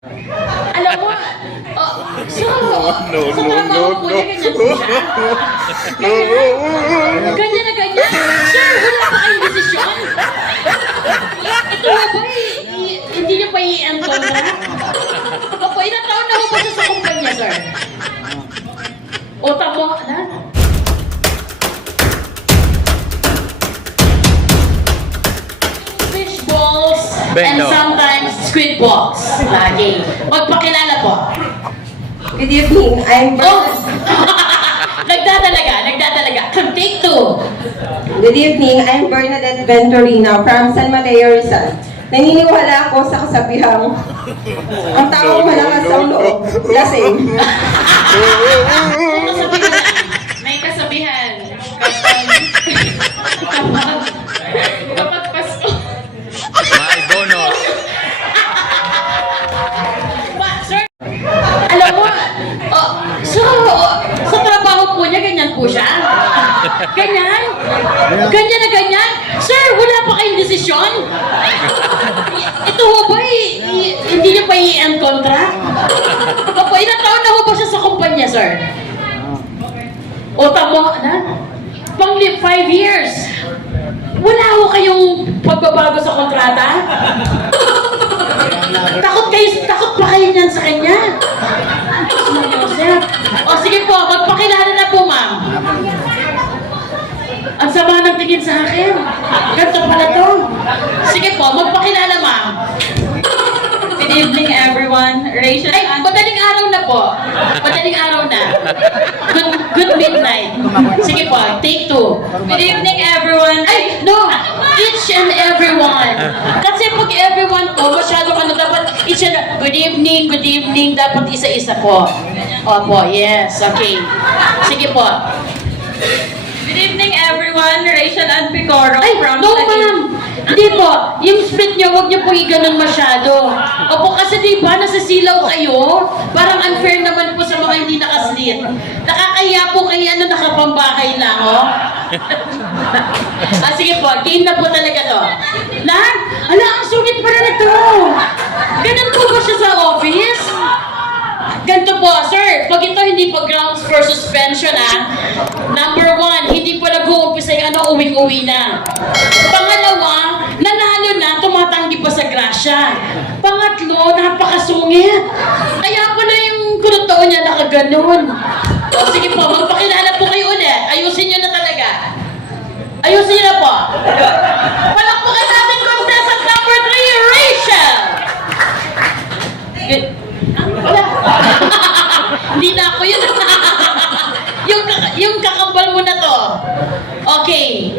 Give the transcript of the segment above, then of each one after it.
Alam mo, so, No, sa no, trabaho no, po no. niya, ganyan po siya. Ganyan na ganyan. Sir, wala pa kayong desisyon. Ito ba hindi niyo pa i-end contract? Opo, ilang taon na ho ba siya sa kumpanya, sir? O, tamo, na? Fish balls and Bento. sometimes squid balls. Lagi. Magpakilala po. Good evening, I'm Oh! nagdadalaga. Take two. Good evening, I'm Bernadette Venturina from San Mateo, Rizal. Naniniwala ako sa kasabihang ang taong malakas ang loob, lasing. May kasabihan. Kapag Pasko. May bonus. Sir, alam mo, sa trabaho po niya, ganyan po siya. Ganyan? Ganyan na ganyan? Sir, wala pa kayong desisyon? Ito ho ba, hindi niyo pa i-end contract? Opo, ilang taon na ho ba siya sa kumpanya, sir? O, tamo na? Pang 5 years. Wala ho kayong pagbabago sa kontrata? Takot pa kayo niyan sa kanya? O sige po, magpakilala na po, ma'am. Ang sama ng tingin sa akin. Ganito pala to. Sige po, magpakilala, ma'am. Good evening, everyone. Rachel Ay, madaling araw na po. Madaling araw na. Good midnight. Sige po, take two. Good evening, everyone. Ay, no! Each and everyone. Kasi pag everyone po, masyadong dapat each and good evening, dapat isa-isa po. Opo, yes, okay. Sige po. Good evening, everyone. Rachel Ann Picoro Ay, from no Taguig. ma'am! Hindi po, yung split niyo, huwag niyo po iganon masyado. Opo, kasi di ba, nasisilaw kayo? Parang unfair naman po sa mga hindi nakaslit. Nakakaya po kayo, nakapambahay lang, oh. Sige po, game na po talaga to. Lahat? Ala, ang sungit pa rin ito. Ganun po ba siya sa office? Ganito po, sir, pag ito hindi pa grounds for suspension, number 1, hindi pa nag-uumpisa yung uwing-uwi na. Pangalawa, nanalo na, tumatanggi pa sa grasya. Pangatlo, napakasungit. Kaya pala yung kurutoon niya nakaganon. O, sige po, magpakilala po kayo ulit. Ayusin niyo na talaga. Ayusin niyo na po. Palakpakan natin contestant number 3, Rachel! Good. Wala. Hindi na ako yun. yung kakambal mo na to. Okay.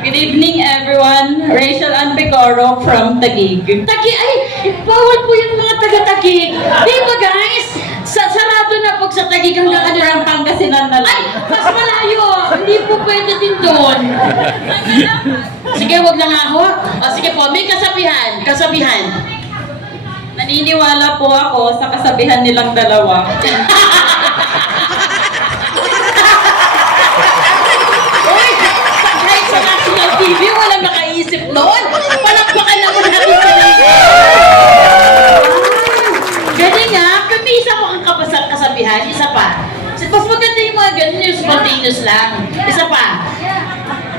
Good evening, everyone. Rachel Ann Picoro from Taguig. Ay, bawal po yung mga taga-Taguig. Di ba guys? Sarado na pag sa Taguig hanggang ano lang. Pangasinan na Ay, lang. mas malayo. Hindi po pwede din doon. Sige, wag na nga ako. Sige po, may kasabihan. Naniniwala po ako sa kasabihan nilang dalawa. Uy, kahit sa national TV, walang nakaisip noon. Palakpakan ako natin sa Galing nga, may isa mo ang kasabihan, isa pa. Mas maganda yung mga ganun, yung spontaneous lang. Isa pa,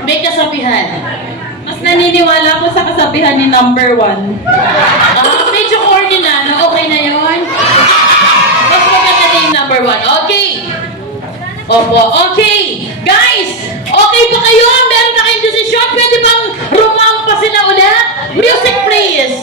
may kasabihan. Mas naniniwala ko sa kasabihan ni number 1. Medyo corny na, no? Okay na yun? Mas maganda na yung number 1. Okay. Opo, okay. Guys, okay ba kayo? Meron na kayong desisyon? Pwede bang rumampa sila ulit? Music please!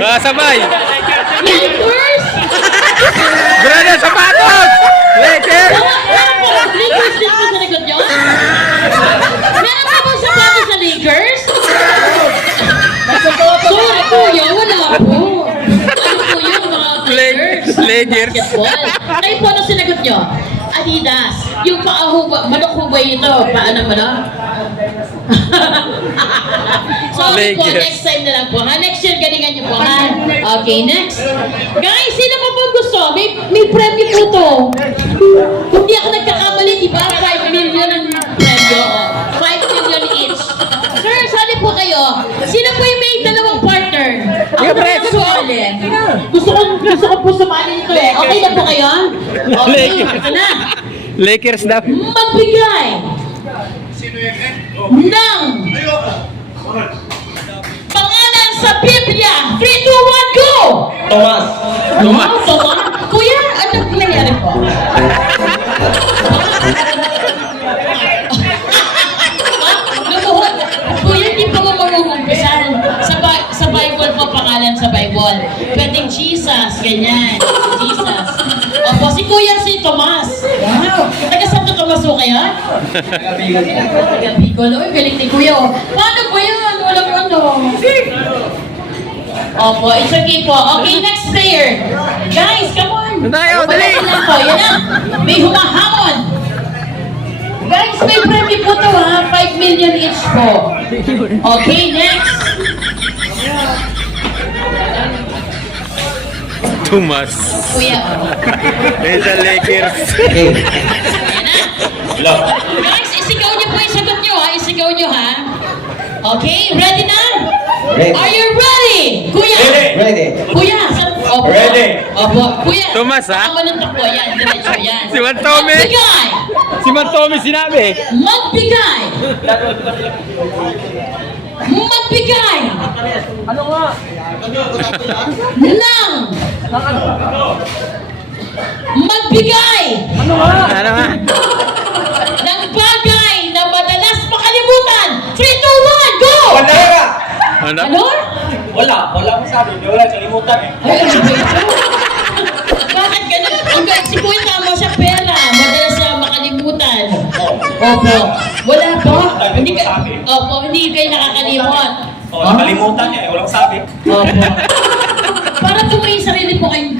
Sabay. Lakers! Brother, sapatos! Lakers! Lakers din po sa likod nyo? Meron ka bang sapatos sa Lakers? Sorry kuya, wala po. Ano po yun mga Lakers? Lakers. Basketball. Kayo po, ano sinagot nyo? Adidas. Yung paahuba, manok hubay ito. Paano manok? Sorry po, Lakers. next time na lang po ha. Next year, galingan nyo po ha. Okay, next. Guys, sino pa po gusto? May premyo po to. Kung di ako nagkakamali, di ba? 5 million ang premyo. 5 million each. Sir, sali po kayo. Sino po yung may dalawang partner? Ako Ikaw, po pre, yung sumali. Gusto ko po sumali nito eh. Okay na po kayo? Okay, ito na. Lakers daw. Magbigay ng pangalan sa Biblia. 3, 2, 1, go! Tomas. Wow, Tomas. Kuya, ano nangyari po? Lumuhod. Kuya, hindi pa mo marumumpisan. Sa Bible po, pangalan sa Bible. Pwedeng Jesus, ganyan. Jesus. Opo, si Kuya si Tomas. Wow. Taga Santo Tomas ho kayo? Taga Bicol. Uy, galing ni Kuya. Oh. Paano po yan? Walang ano. Opo, it's okay po. Okay, next player. Guys, come on. Tayo, dali. Wala po, yan na. May humahamon. Guys, may premyo po to ha. 5 million each po. Okay, next. Tomas. Kuya. It's a Lakers. Yan na. Guys, isigaw niyo po yung sagot niyo ha. Isigaw niyo ha. Okay, ready na? Ready. Are you ready? Kuya. Ready. Kuya. Opo. Ready. Opo. Kuya. Tomas, ha? Tama ng takbo. Yan, diretso yan. Si Juan Tommy. Magbigay. Si Mantomi sinabi. Magbigay. Magbigay. Ano nga? Ng. Magbigay. Ano nga? Ng bagay na madalas makalimutan. 3, 2, 1, go! Wala ka! Ano? Ano? Wala ko sabi. Wala, kalimutan eh. Ay, ano ba ito? Bakit ganun? Hanggang si Kuya tama siya pera. Madalas na makalimutan. Opo. Wala po. Hindi ka, opo, hindi kayo nakakalimot. Nakalimutan niya eh. Walang sabi. Opo. Para po may sarili po kayong,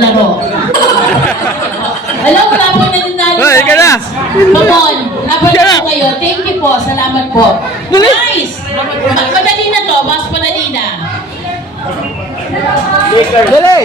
laro. Alam, wala po naninalo. Hoy, ika na. Come on. Laban na po kayo. Thank you po. Salamat po. Guys! Madali na to. Mas madali na. Dali.